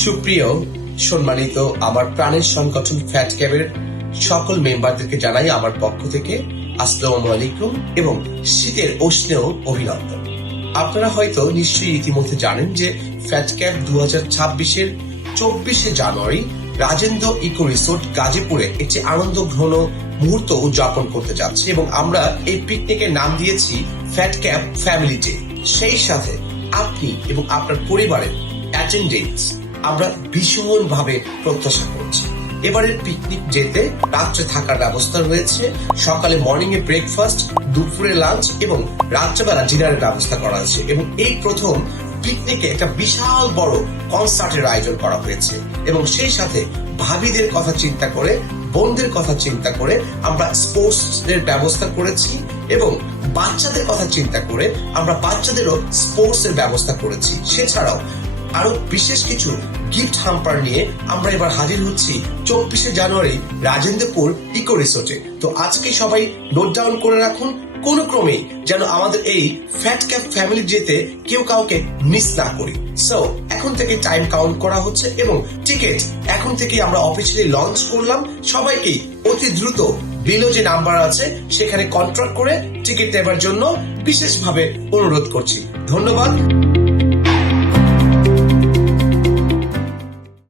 সুপ্রিয় সম্মানিত আমার প্রাণের সংগঠন ফ্যাট ক্যাবের সকল মেম্বারদেরকে জানাই আমার পক্ষ থেকে আসসালামু আলাইকুম এবং শীতের উষ্ণেও অভিনন্দন। আপনারা হয়তো নিশ্চয়ই ইতিমধ্যে জানেন যে ফ্যাট ক্যাব 2026-এর 24শে জানুয়ারি রাজেন্দ্র ইকো রিসোর্ট গাজীপুরে একটি আনন্দ ঘন মুহূর্ত উদযাপন করতে যাচ্ছে এবং আমরা এই পিকনিকের নাম দিয়েছি ফ্যাট ক্যাব ফ্যামিলি ডে। সেই সাথে আপনি এবং আপনার পরিবারের অ্যাটেন্ডেন্স আমরা ভীষণ ভাবে প্রত্যাশা করছি। এবারের পিকনিক যেতে রাত্রে থাকার ব্যবস্থা রয়েছে, সকালে মর্নিং এ ব্রেকফাস্ট, দুপুরে লাঞ্চ এবং রাত্রেবেলা ডিনারের ব্যবস্থা করা আছে এবং এই প্রথম পিকনিকে একটা বিশাল বড় কনসার্টের আয়োজন করা হয়েছে এবং সেই সাথে ভাবিদের কথা চিন্তা করে, বোনদের কথা চিন্তা করে আমরা স্পোর্টস এর ব্যবস্থা করেছি এবং বাচ্চাদের কথা চিন্তা করে আমরা বাচ্চাদেরও স্পোর্টস এর ব্যবস্থা করেছি। সেছাড়াও আরো বিশেষ কিছু গিফট হাম্পার নিয়ে আমরা এবার হাজির হচ্ছি 24শে জানুয়ারি রাজেন্দ্রপুর ইকো রিসোর্টে। তো আজকে সবাই নোট ডাউন করে রাখুন, কোন ক্রমে যেন আমাদের এই ফ্যাট ক্যাব ফ্যামিলি যেতে কেউ কাউকে মিস না করি। সো এখন থেকে টাইম কাউন্ট করা হচ্ছে এবং টিকিট এখন থেকে আমরা অফিসিয়ালি লঞ্চ করলাম। সবাইকে অতি দ্রুত বিলো যে নাম্বার আছে সেখানে কন্ট্যাক্ট করে টিকিট নেবার জন্য বিশেষভাবে অনুরোধ করছি। ধন্যবাদ।